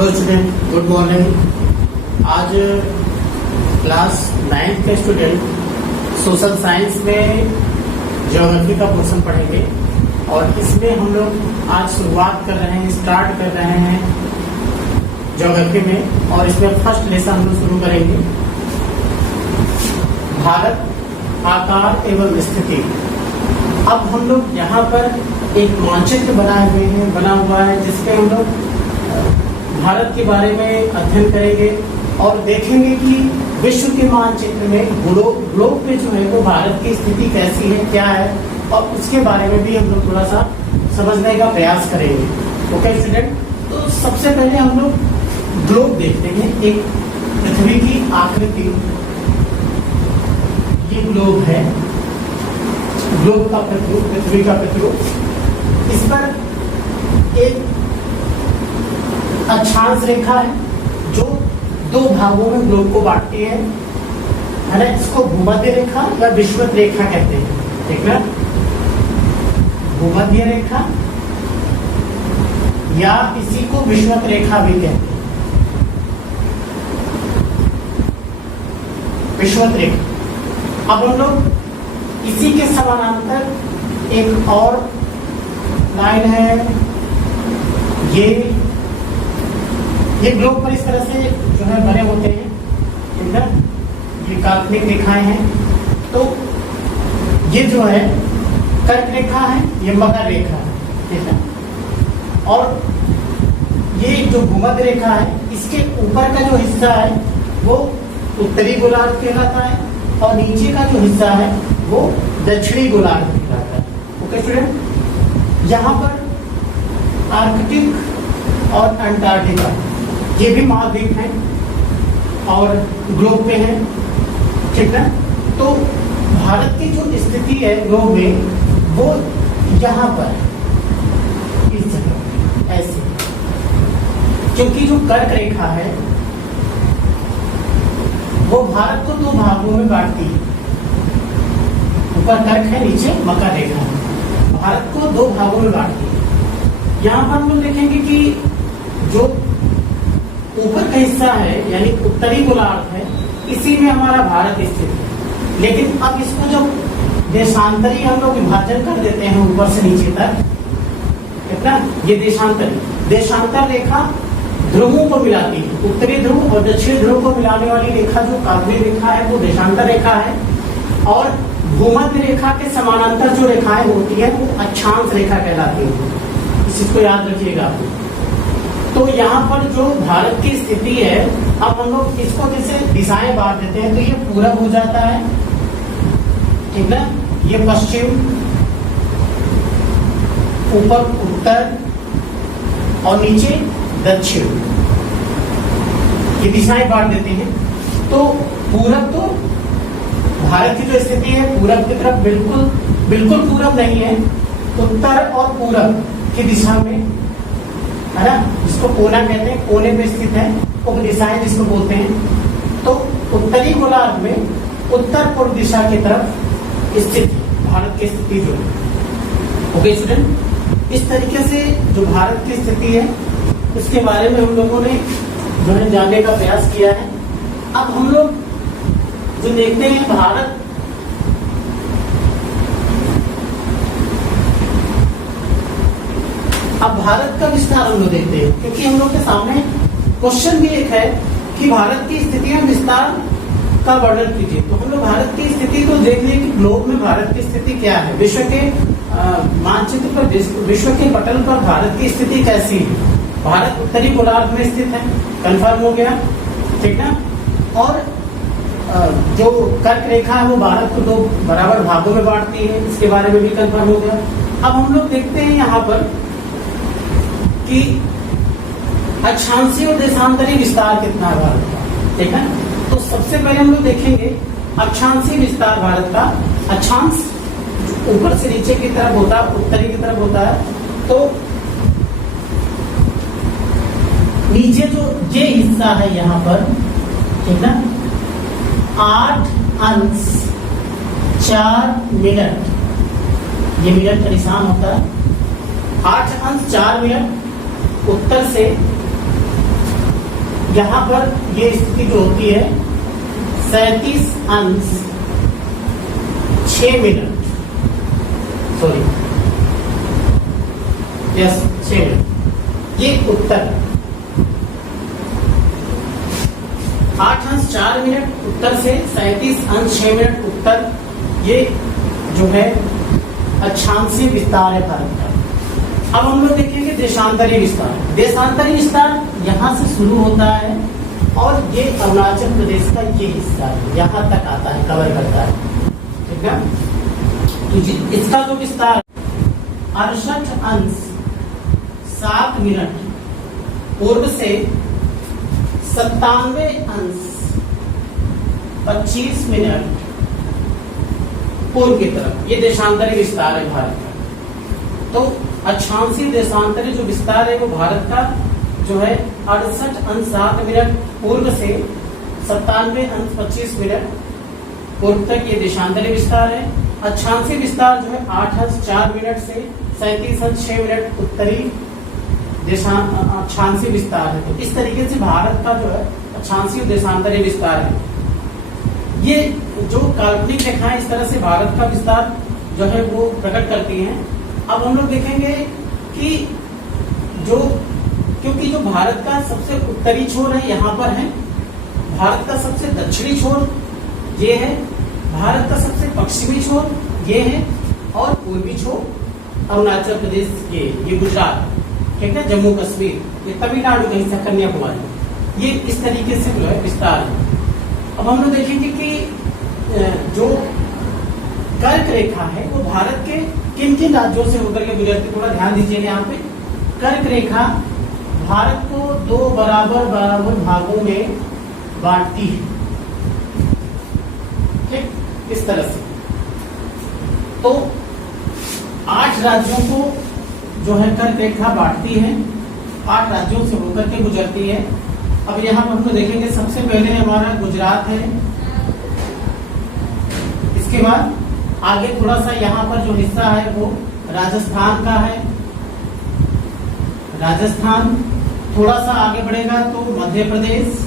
Hello student, good morning. आज class 9th के student social science में ज्योग्राफी का पोर्शन पढ़ेंगे और इसमें हम लोग आज शुरुआत कर रहे हैं, स्टार्ट कर रहे हैं ज्योग्राफी में। और इसमें फर्स्ट लेसन हम लोग शुरू करेंगे, भारत आकार एवं स्थिति। अब हम लोग यहाँ पर एक मानचित्र बना हुआ है जिसपे हम लोग भारत के बारे में अध्ययन करेंगे और देखेंगे कि विश्व के मानचित्र में ग्लोब पे जो है वो भारत की स्थिति कैसी है, क्या है, और उसके बारे में भी हम लोग थोड़ा सा समझने का प्रयास करेंगे। ओके स्टूडेंट, तो सबसे पहले हम लोग ग्लोब देखते हैं। एक पृथ्वी की आकृति, ये ग्लोब है, ग्लोब का प्रतिरूप, पृथ्वी का प्रतिरूप। इस पर एक अक्षांश रेखा है जो दो भागों में ग्लोब को बांटती है ना। इसको भूमध्य रेखा या विषुवत रेखा कहते हैं, ठीक है। भूमध्य रेखा या इसी को विषुवत रेखा भी कहते हैं, विषुवत रेखा। अब हम लोग इसी के समानांतर एक और लाइन है, ये ग्लोब पर इस तरह से जो है बने होते हैं, ठीक है। ये काल्पनिक रेखाएं हैं। तो ये जो है कर्क रेखा है, ये मकर रेखा है, ठीक है। और ये जो भूमध्य रेखा है, इसके ऊपर का जो हिस्सा है वो उत्तरी गोलार्ध कहलाता है और नीचे का जो हिस्सा है वो दक्षिणी गोलार्ध कहलाता है। ओके स्टूडेंट, यहाँ पर आर्कटिक और अंटार्कटिका ये भी महाद्वीप हैं और ग्लोब पे हैं, ठीक है। तो भारत की जो स्थिति है ग्लोब में वो यहाँ पर इस जगह ऐसे, क्योंकि जो कर्क रेखा है वो भारत को दो भागों में बांटती है। ऊपर कर्क है, नीचे मकर रेखा है, भारत को दो भागों में बांटती है। यहाँ पर हम लोग देखेंगे कि जो ऊपर का हिस्सा है यानी उत्तरी गोलार्ध है, इसी में हमारा भारत स्थित है। लेकिन अब इसको जब देशांतरी हम लोग विभाजन कर देते हैं ऊपर से नीचे तक, कितना ये देशांतर रेखा ध्रुवों को मिलाती है। उत्तरी ध्रुव और दक्षिण ध्रुव को मिलाने वाली रेखा जो काल्पनिक रेखा है वो देशांतर रेखा है। और भूमध्य रेखा के समानांतर जो रेखाएं होती है वो अक्षांश रेखा कहलाती है। इस चीज को याद रखिएगा। तो यहाँ पर जो भारत की स्थिति है, अब हम लोग इसको जैसे दिशाएं बांट देते हैं तो ये पूरब हो जाता है, ठीक है। ये पश्चिम, ऊपर उत्तर और नीचे दक्षिण, ये दिशाएं बांट देते हैं। तो पूरब तो भारत की जो स्थिति है पूरब की तरफ बिल्कुल पूरब नहीं है, उत्तर और पूरब की दिशा में है ना, जिसको कोना कहते हैं, कोने पे स्थित है, उप दिशाएं जिसको बोलते हैं। तो उत्तरी गोलार्ध में उत्तर पूर्व दिशा की तरफ स्थित भारत की स्थिति जो है। ओके स्टूडेंट, इस तरीके से जो भारत की स्थिति है उसके बारे में हम लोगों ने जो है जानने का प्रयास किया है। अब हम लोग जो देखते हैं भारत, अब भारत का विस्तार हम लोग देखते हैं, क्योंकि हम लोग के सामने क्वेश्चन भी एक है कि भारत की स्थिति में विस्तार का वर्णन कीजिए। तो हम लोग भारत की स्थिति को देख लें कि ग्लोब में भारत की स्थिति क्या है, विश्व के मानचित्र पर, विश्व के पटल पर भारत की स्थिति कैसी है। भारत उत्तरी गोलार्ध में स्थित है, कंफर्म हो गया, ठीक है। और जो कर्क रेखा है वो भारत को दो बराबर भागों में बांटती है, इसके बारे में भी कंफर्म हो गया। अब हम लोग देखते हैं यहाँ पर कि अक्षांशीय और देशांतरी विस्तार कितना है भारत का, ठीक है। तो सबसे पहले हम लोग देखेंगे अक्षांशीय विस्तार भारत का। अक्षांश ऊपर से नीचे की तरफ होता है, उत्तरी की तरफ होता है। तो नीचे जो ये हिस्सा है यहाँ पर, ठीक है, 8 अंश 4 मिनट, ये मिनट का निशान होता है। 8 अंश 4 मिनट उत्तर से यहाँ पर ये स्थिति जो होती है 37 अंश 6 मिनट, सॉरी यस 6 मिनट, ये उत्तर 8 अंश 4 मिनट उत्तर से 37 अंश 6 मिनट उत्तर, ये जो है अक्षांशीय विस्तार है भारत का। अब हम लोग देखेंगे देशांतरीय विस्तार। देशांतरीय विस्तार यहाँ से शुरू होता है और ये अरुणाचल प्रदेश का ये हिस्सा है, यहाँ तक आता है, कवर करता है, ठीक है। तो इसका जो विस्तार 68 अंश 7 मिनट पूर्व से 97 अंश 25 मिनट पूर्व की तरफ, ये देशांतरीय विस्तार है भारत का। तो अक्षांशीय देशांतरीय जो विस्तार है वो भारत का जो है 68 अंश 7 मिनट पूर्व से 97 अंश 25 मिनट पूर्व तक ये देशांतरीय विस्तार है। अक्षांशीय विस्तार जो है 8 अंश 4 मिनट से 37 अंश 6 मिनट उत्तरी अक्षांशीय विस्तार है। तो इस तरीके से भारत का जो है अक्षांशीय देशांतरीय विस्तार है। ये जो काल्पनिक रेखाएं इस तरह से भारत का विस्तार जो है वो प्रकट करती हैं। अब हम लोग देखेंगे कि क्योंकि जो भारत का सबसे उत्तरी छोर है यहाँ पर है, भारत का सबसे दक्षिणी छोर ये है, भारत का सबसे पश्चिमी छोर ये है, और पूर्वी छोर अरुणाचल प्रदेश ये गुजरात, ठीक है, जम्मू कश्मीर, ये तमिलनाडु का हिस्सा, कन्याकुमारी, ये इस तरीके से जो है विस्तार है। अब हम लोग देखेंगे कि जो कर्क रेखा है वो भारत के किन किन राज्यों से होकर के गुजरती, थोड़ा ध्यान दीजिएगा यहाँ पे। कर्क रेखा भारत को 2 बराबर भागों में बांटती है, ठीक, इस तरह से। तो 8 राज्यों को जो है कर्क रेखा बांटती है, 8 राज्यों से होकर के गुजरती है। अब यहाँ पर हम लोग देखेंगे सबसे पहले हमारा गुजरात है, इसके बाद आगे थोड़ा सा यहाँ पर जो हिस्सा है वो राजस्थान का है, राजस्थान, थोड़ा सा आगे बढ़ेगा तो मध्य प्रदेश,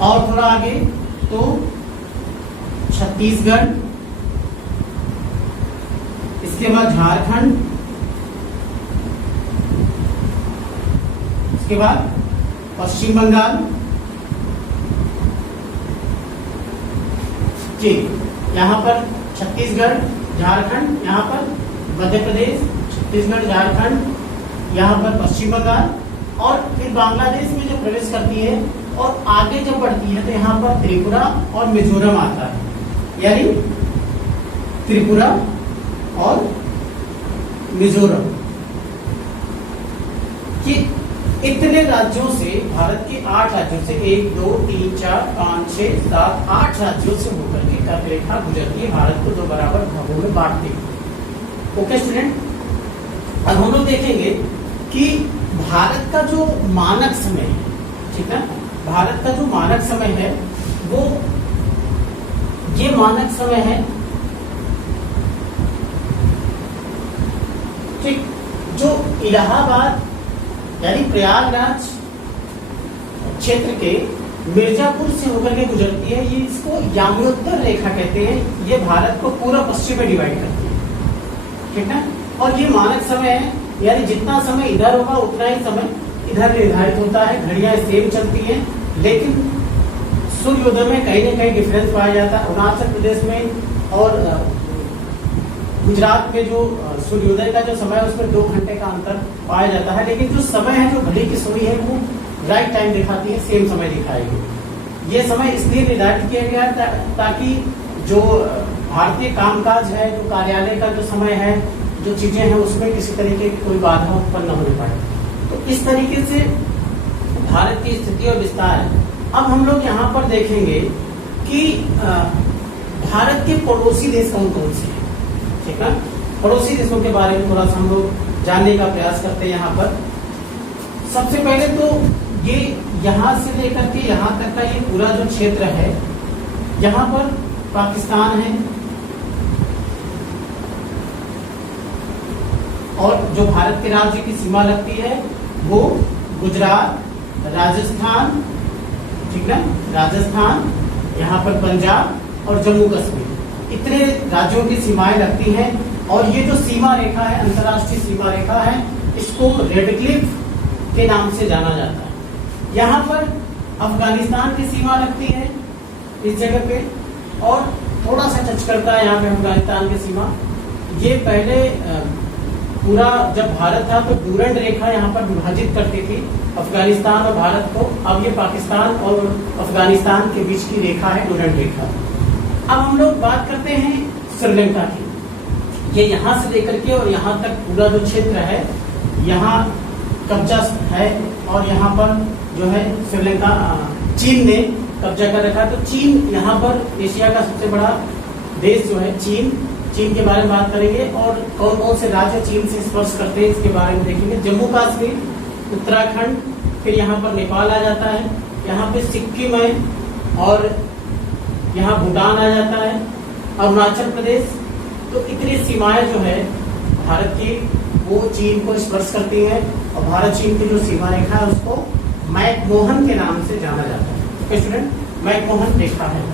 और थोड़ा आगे तो छत्तीसगढ़, इसके बाद झारखंड, इसके बाद पश्चिम बंगाल, जी, यहाँ पर छत्तीसगढ़, झारखंड, यहाँ पर मध्य प्रदेश, छत्तीसगढ़, झारखंड, यहाँ पर पश्चिम बंगाल, और फिर बांग्लादेश में जो प्रवेश करती है और आगे जब बढ़ती है तो यहाँ पर त्रिपुरा और मिजोरम आता है, यानी त्रिपुरा और मिजोरम। ये इतने राज्यों से, भारत के 8 राज्यों से, 1 2 3 4 5 6 7 8 राज्यों से होकर के कर्क रेखा गुजरती है, भारत को 2 बराबर भागों में बांटती है। ओके स्टूडेंट, अब हम लोग देखेंगे कि भारत का जो मानक समय है, ठीक है, भारत का जो मानक समय है वो ये मानक समय है, ठीक, जो इलाहाबाद यानी प्रयागराज क्षेत्र के मिर्जापुर से होकर के गुजरती है, ये इसको याम्योत्तर रेखा कहते हैं। ये भारत को पूरा पश्चिम में डिवाइड करती है, ठीक है, और ये मानक समय है, यानी जितना समय इधर होगा उतना ही समय इधर निर्धारित होता है। घड़ियां सेम चलती हैं, लेकिन सूर्योदय में कहीं ना कहीं डिफरेंस पाया जाता है। अरुणाचल प्रदेश में और गुजरात में जो सूर्योदय का जो समय है उसमें 2 घंटे का अंतर पाया जाता है, लेकिन जो समय है, जो घड़ी की सुई है, वो राइट टाइम दिखाती है, सेम समय दिखाएगी। ये समय इसलिए निर्धारित किया गया ताकि जो भारतीय कामकाज है, जो कार्यालय का जो समय है, जो चीजें हैं, उसमें किसी तरीके की कोई बाधा उत्पन्न होने पाए। तो इस तरीके से भारत की स्थिति और विस्तार है। अब हम लोग यहाँ पर देखेंगे कि भारत के पड़ोसी देश कौन कौन से हैं, ठीक है, पड़ोसी देशों के बारे में थोड़ा सा हम लोग जानने का प्रयास करते हैं। यहाँ पर सबसे पहले तो ये यहाँ से लेकर के यहाँ तक का ये पूरा जो क्षेत्र है, यहाँ पर पाकिस्तान है, और जो भारत के राज्य की सीमा लगती है वो गुजरात, राजस्थान, ठीक ना, राजस्थान, यहाँ पर पंजाब और जम्मू कश्मीर, इतने राज्यों की सीमाएं लगती हैं। और ये जो सीमा रेखा है, अंतर्राष्ट्रीय सीमा रेखा है, इसको रेड क्लिफ के नाम से जाना जाता है। यहाँ पर अफगानिस्तान की सीमा लगती है इस जगह पे, और थोड़ा सा टच करता है यहाँ पे अफगानिस्तान की सीमा। ये पहले पूरा जब भारत था तो डूरंड रेखा यहाँ पर विभाजित करती थी अफगानिस्तान और भारत को। अब ये पाकिस्तान और अफगानिस्तान के बीच की रेखा है डूरंड रेखा। अब हम लोग बात करते हैं श्रीलंका की। ये यहाँ से लेकर के और यहाँ तक पूरा जो क्षेत्र है, यहाँ कब्जा है, और यहाँ पर जो है श्रीलंका चीन ने कब्जा कर रखा है। तो चीन यहाँ पर एशिया का सबसे बड़ा देश जो है चीन के बारे में बात करेंगे, और कौन कौन से राज्य चीन से स्पर्श करते हैं इसके बारे में देखेंगे। जम्मू कश्मीर, उत्तराखंड, फिर यहाँ पर नेपाल आ जाता है, यहाँ पे सिक्किम है, और यहाँ भूटान आ जाता है, अरुणाचल प्रदेश। तो इतनी सीमाएं जो है भारत की वो चीन को स्पर्श करती है, और भारत चीन की जो सीमा रेखा है उसको मैकमोहन के नाम से जाना जाता है। ओके स्टूडेंट, मैकमोहन रेखा है।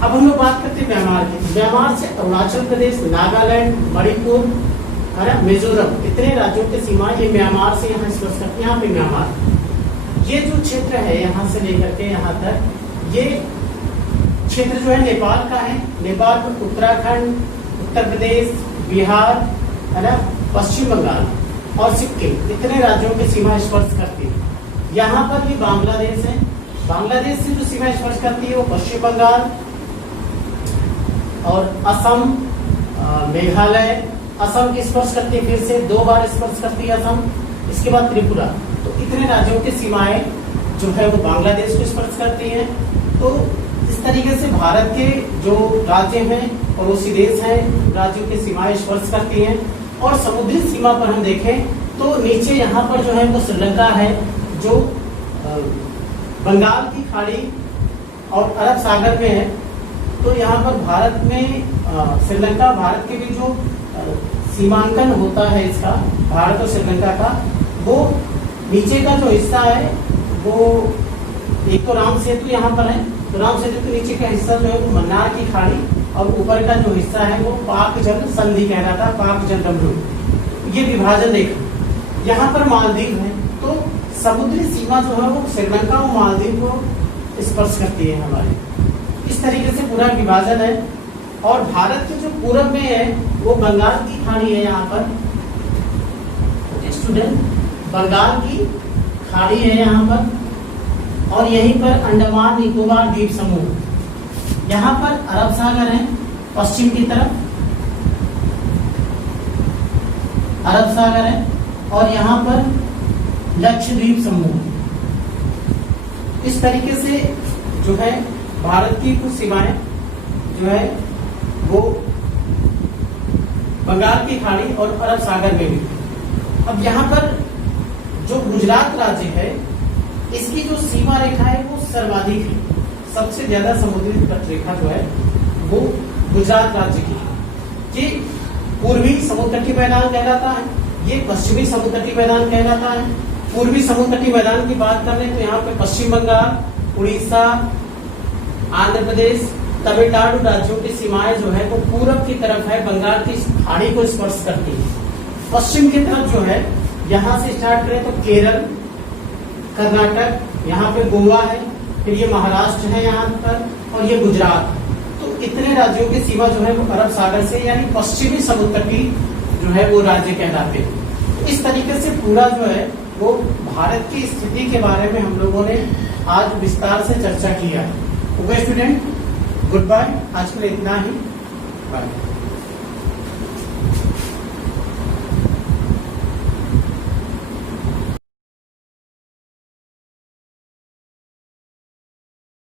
अब हम लोग बात करते हैं म्यांमार की। म्यांमार से अरुणाचल प्रदेश, नागालैंड, मणिपुर, है ना, मिजोरम, इतने राज्यों की सीमा ये म्यांमार से यहाँ स्पर्श करती है। यहाँ पे म्यांमार, ये जो क्षेत्र है यहाँ से लेकर के यहाँ तक, ये क्षेत्र जो है नेपाल का है। नेपाल में उत्तराखंड, उत्तर प्रदेश, बिहार, है ना, पश्चिम बंगाल और सिक्किम, इतने राज्यों की सीमा स्पर्श करती है। यहाँ पर ये बांग्लादेश है। बांग्लादेश से जो सीमा स्पर्श करती है वो पश्चिम बंगाल और असम, मेघालय, असम की स्पर्श करती है, फिर से 2 बार स्पर्श करती है असम, इसके बाद त्रिपुरा। तो इतने राज्यों की सीमाएं जो है वो बांग्लादेश को स्पर्श करती हैं। तो इस तरीके से भारत के जो राज्य हैं, पड़ोसी देश हैं, राज्यों की सीमाएं स्पर्श करती हैं। और समुद्री सीमा पर हम देखें तो नीचे यहाँ पर जो है वो श्रीलंका है, जो बंगाल की खाड़ी और अरब सागर में है। तो यहाँ पर भारत में श्रीलंका, भारत के भी जो सीमांकन होता है इसका, भारत और श्रीलंका का, वो नीचे का जो हिस्सा है वो एक तो राम सेतु यहाँ पर है, तो राम सेतु के नीचे का हिस्सा जो है वो मन्नार की खाड़ी, और ऊपर का जो हिस्सा है वो पाक जल संधि कहलाता है, पाक जल डब्ल्यू, ये विभाजन रेखा। यहाँ पर मालदीव है। तो समुद्री सीमा जो है वो श्रीलंका और मालदीव को स्पर्श करती है हमारे। इस तरीके से पूरा विभाजन है। और भारत के जो पूरब में है वो बंगाल की खाड़ी है। यहाँ पर स्टूडेंट, बंगाल की खाड़ी है यहाँ पर, और यहीं पर अंडमान निकोबार द्वीप समूह। यहाँ पर अरब सागर है पश्चिम की तरफ, अरब सागर है, और यहाँ पर लक्षद्वीप समूह। इस तरीके से जो है भारत की कुछ सीमाएं जो है वो बंगाल की खाड़ी और अरब सागर में भी। अब यहाँ पर जो गुजरात राज्य है इसकी जो सीमा रेखा है वो सर्वाधिक है, सबसे ज्यादा समुद्री तट रेखा जो है वो गुजरात राज्य की है। ये पूर्वी समुद्र तटीय मैदान कहलाता है, ये पश्चिमी समुद्र तटीय मैदान कहलाता है। पूर्वी समुद्र तटीय मैदान की बात करें तो यहाँ पे पश्चिम बंगाल, उड़ीसा, आंध्र प्रदेश, तमिलनाडु राज्यों की सीमाएं जो है वो पूरब की तरफ है, बंगाल की खाड़ी को स्पर्श करती है। पश्चिम की तरफ जो है यहाँ से स्टार्ट करें तो केरल, कर्नाटक, यहाँ पे गोवा है, फिर ये महाराष्ट्र है यहाँ पर, और ये गुजरात। तो इतने राज्यों की सीमा जो है वो अरब सागर से, यानी पश्चिमी समुद्र तटीय जो है वो राज्य कहलाते हैं। इस तरीके से पूरा जो है वो भारत की स्थिति के बारे में हम लोगों ने आज विस्तार से चर्चा किया है। ओके स्टूडेंट, गुड बाय, आज के लिए इतना ही, बाय।